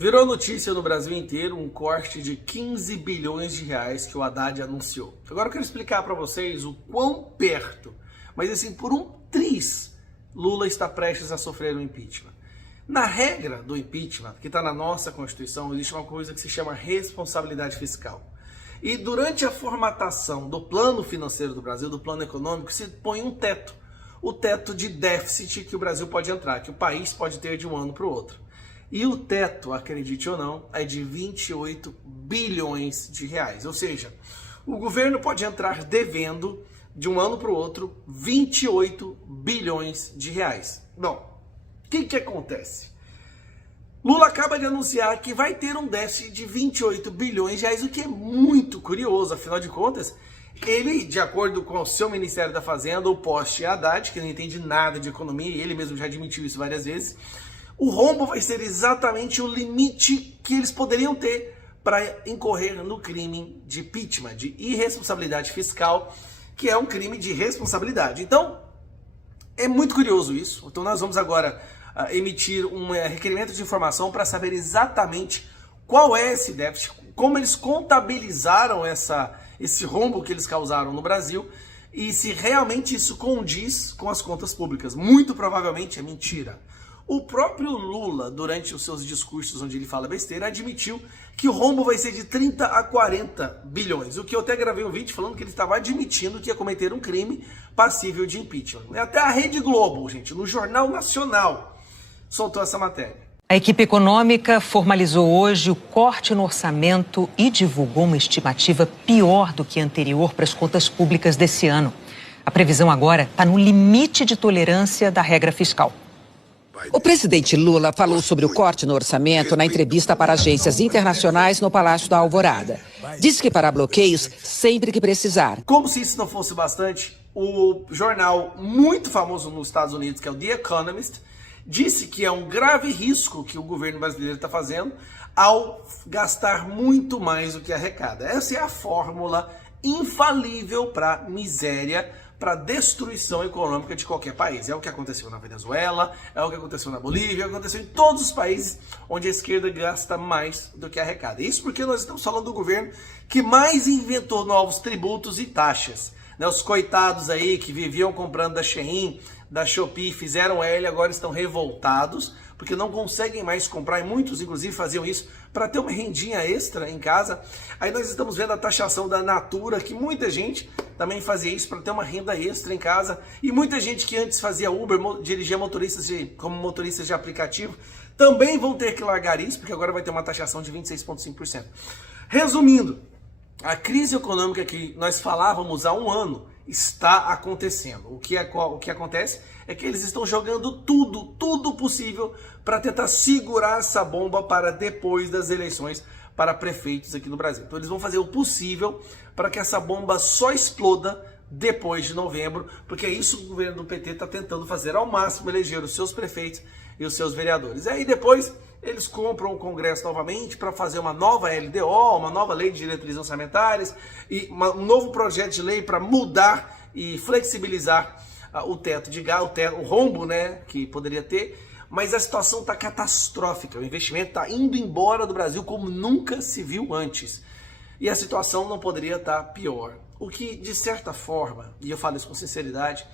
Virou notícia no Brasil inteiro um corte de 15 bilhões de reais que o Haddad anunciou. Agora eu quero explicar para vocês o quão perto, mas assim, por um triz, Lula está prestes a sofrer um impeachment. Na regra do impeachment, que está na nossa Constituição, existe uma coisa que se chama responsabilidade fiscal. E durante a formatação do plano financeiro do Brasil, do plano econômico, se põe um teto. O teto de déficit que o Brasil pode entrar, que o país pode ter de um ano para o outro. E o teto, acredite ou não, é de 28 bilhões de reais. Ou seja, o governo pode entrar devendo de um ano para o outro 28 bilhões de reais. Bom, o que acontece? Lula acaba de anunciar que vai ter um déficit de 28 bilhões de reais, o que é muito curioso, afinal de contas, ele, de acordo com o seu Ministério da Fazenda, o poste Haddad, que não entende nada de economia, e ele mesmo já admitiu isso várias vezes, o rombo vai ser exatamente o limite que eles poderiam ter para incorrer no crime de impeachment, de irresponsabilidade fiscal, que é um crime de responsabilidade. Então, é muito curioso isso. Então nós vamos agora emitir um requerimento de informação para saber exatamente qual é esse déficit, como eles contabilizaram esse rombo que eles causaram no Brasil e se realmente isso condiz com as contas públicas. Muito provavelmente é mentira. O próprio Lula, durante os seus discursos onde ele fala besteira, admitiu que o rombo vai ser de 30 a 40 bilhões. O que eu até gravei um vídeo falando que ele estava admitindo que ia cometer um crime passível de impeachment. Até a Rede Globo, gente, no Jornal Nacional, soltou essa matéria. A equipe econômica formalizou hoje o corte no orçamento e divulgou uma estimativa pior do que a anterior para as contas públicas desse ano. A previsão agora está no limite de tolerância da regra fiscal. O presidente Lula falou sobre o corte no orçamento na entrevista para agências internacionais no Palácio da Alvorada. Disse que fará bloqueios sempre que precisar. Como se isso não fosse bastante, o jornal muito famoso nos Estados Unidos, que é o The Economist, disse que é um grave risco que o governo brasileiro está fazendo ao gastar muito mais do que arrecada. Essa é a fórmula infalível para miséria, para destruição econômica de qualquer país. É o que aconteceu na Venezuela, é o que aconteceu na Bolívia, é o que aconteceu em todos os países onde a esquerda gasta mais do que arrecada. Isso porque nós estamos falando do governo que mais inventou novos tributos e taxas. Os coitados aí que viviam comprando da Shein, da Shopee, fizeram L, agora estão revoltados, porque não conseguem mais comprar, e muitos inclusive faziam isso para ter uma rendinha extra em casa. Aí nós estamos vendo a taxação da Natura, que muita gente também fazia isso para ter uma renda extra em casa, e muita gente que antes fazia Uber, dirigia como motoristas de aplicativo, também vão ter que largar isso, porque agora vai ter uma taxação de 26,5%. Resumindo, a crise econômica que nós falávamos há um ano está acontecendo. O que acontece é que eles estão jogando tudo possível para tentar segurar essa bomba para depois das eleições para prefeitos aqui no Brasil. Então eles vão fazer o possível para que essa bomba só exploda depois de novembro, porque é isso que o governo do PT está tentando fazer ao máximo, eleger os seus prefeitos e os seus vereadores. Aí depois eles compram o Congresso novamente para fazer uma nova LDO, uma nova lei de diretrizes orçamentárias e um novo projeto de lei para mudar e flexibilizar o teto de gás, o rombo, né, que poderia ter. Mas a situação está catastrófica, o investimento está indo embora do Brasil como nunca se viu antes. E a situação não poderia estar pior. O que, de certa forma, e eu falo isso com sinceridade,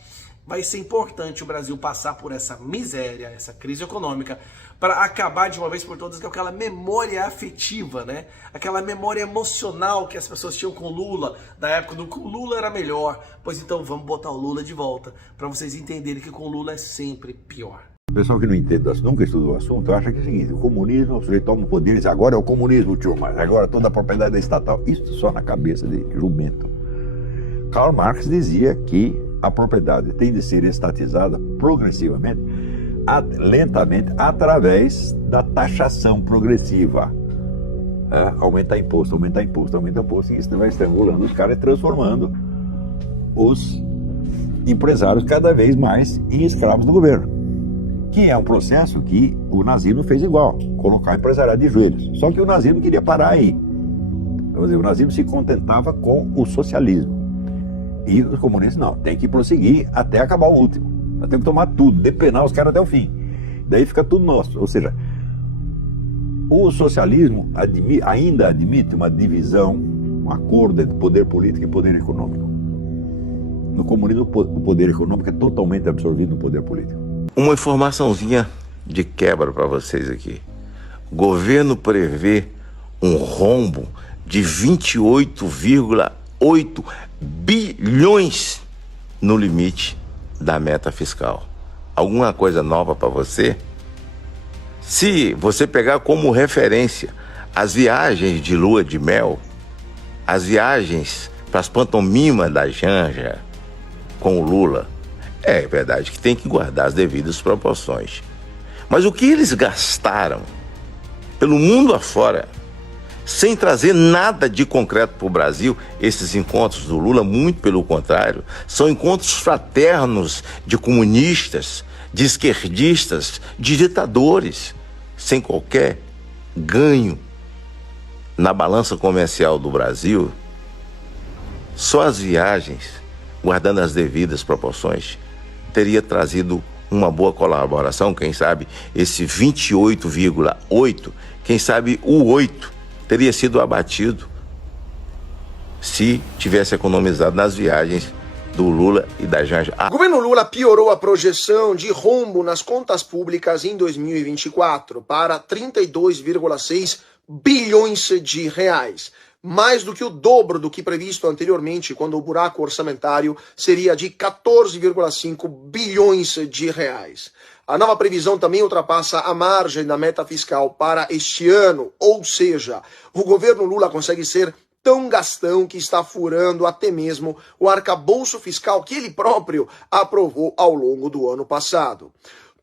vai ser importante o Brasil passar por essa miséria, essa crise econômica, para acabar de uma vez por todas com aquela memória afetiva, né? Aquela memória emocional que as pessoas tinham com o Lula, da época do que o Lula era melhor. Pois então vamos botar o Lula de volta, para vocês entenderem que com o Lula é sempre pior. O pessoal que não entende, nunca estudou o assunto, acha que é o seguinte: o comunismo, o sujeito toma o poder e diz, agora é o comunismo, tio, mas agora toda a propriedade é estatal. Isso só na cabeça de jumento. Karl Marx dizia que a propriedade tem de ser estatizada progressivamente, lentamente, através da taxação progressiva. Aumentar imposto, aumentar imposto, aumentar imposto, e isso vai estrangulando os caras e transformando os empresários cada vez mais em escravos do governo. Que é um processo que o nazismo fez igual, colocar o empresariado de joelhos. Só que o nazismo queria parar aí. Vamos dizer, o nazismo se contentava com o socialismo. E os comunistas não, tem que prosseguir até acabar o último. Nós temos que tomar tudo, depenar os caras até o fim. Daí fica tudo nosso. Ou seja, O socialismo ainda admite uma divisão, um acordo entre poder político e poder econômico. No comunismo, o poder econômico é totalmente absorvido no poder político. Uma informaçãozinha de quebra para vocês aqui. O governo prevê um rombo de 28,8 bilhões no limite da meta fiscal. Alguma coisa nova para você? Se você pegar como referência as viagens de lua de mel, as viagens para as pantomimas da Janja com o Lula, é verdade que tem que guardar as devidas proporções. Mas o que eles gastaram pelo mundo afora, sem trazer nada de concreto para o Brasil, esses encontros do Lula, muito pelo contrário, são encontros fraternos de comunistas, de esquerdistas, de ditadores, sem qualquer ganho na balança comercial do Brasil. Só as viagens, guardando as devidas proporções, teria trazido uma boa colaboração. Quem sabe esse 28,8, quem sabe o 8 teria sido abatido se tivesse economizado nas viagens do Lula e da Janja. O governo Lula piorou a projeção de rombo nas contas públicas em 2024 para 32,6 bilhões de reais. Mais do que o dobro do que previsto anteriormente, quando o buraco orçamentário seria de 14,5 bilhões de reais. A nova previsão também ultrapassa a margem da meta fiscal para este ano, ou seja, o governo Lula consegue ser tão gastão que está furando até mesmo o arcabouço fiscal que ele próprio aprovou ao longo do ano passado.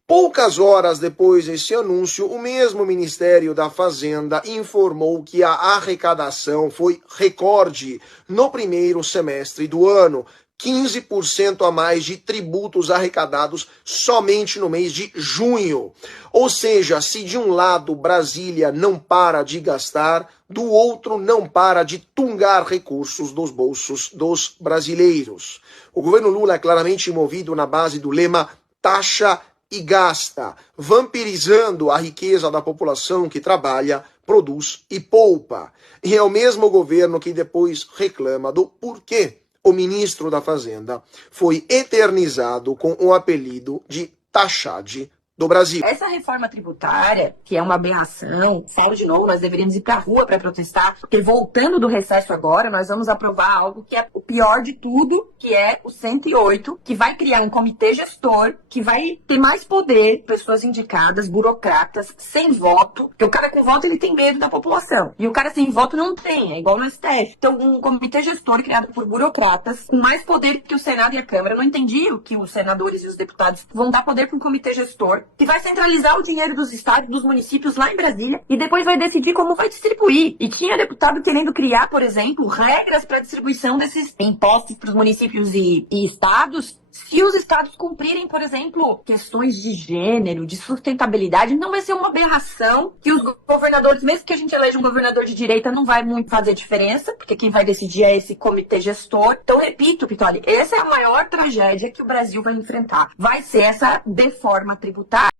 Poucas horas depois desse anúncio, o mesmo Ministério da Fazenda informou que a arrecadação foi recorde no primeiro semestre do ano, 15% a mais de tributos arrecadados somente no mês de junho. Ou seja, se de um lado Brasília não para de gastar, do outro não para de tungar recursos dos bolsos dos brasileiros. O governo Lula é claramente movido na base do lema taxa e gasta, vampirizando a riqueza da população que trabalha, produz e poupa. E é o mesmo governo que depois reclama do porquê o ministro da Fazenda foi eternizado com o apelido de Taxade do Brasil. Essa reforma tributária, que é uma aberração, falo de novo, nós deveríamos ir para a rua para protestar, porque voltando do recesso agora, nós vamos aprovar algo que é o pior de tudo, que é o 108, que vai criar um comitê gestor, que vai ter mais poder, pessoas indicadas, burocratas, sem voto, porque o cara com voto ele tem medo da população, e o cara sem voto não tem, é igual no STF. Então, um comitê gestor criado por burocratas, com mais poder que o Senado e a Câmara. Eu não entendi o que os senadores e os deputados vão dar poder para um comitê gestor, que vai centralizar o dinheiro dos estados, dos municípios lá em Brasília e depois vai decidir como vai distribuir. E tinha deputado querendo criar, por exemplo, regras para a distribuição desses impostos para os municípios e estados. Se os estados cumprirem, por exemplo, questões de gênero, de sustentabilidade, não vai ser uma aberração que os governadores, mesmo que a gente eleja um governador de direita, não vai muito fazer diferença, porque quem vai decidir é esse comitê gestor. Então, repito, Pitoli, essa é a maior tragédia que o Brasil vai enfrentar. Vai ser essa deforma tributária.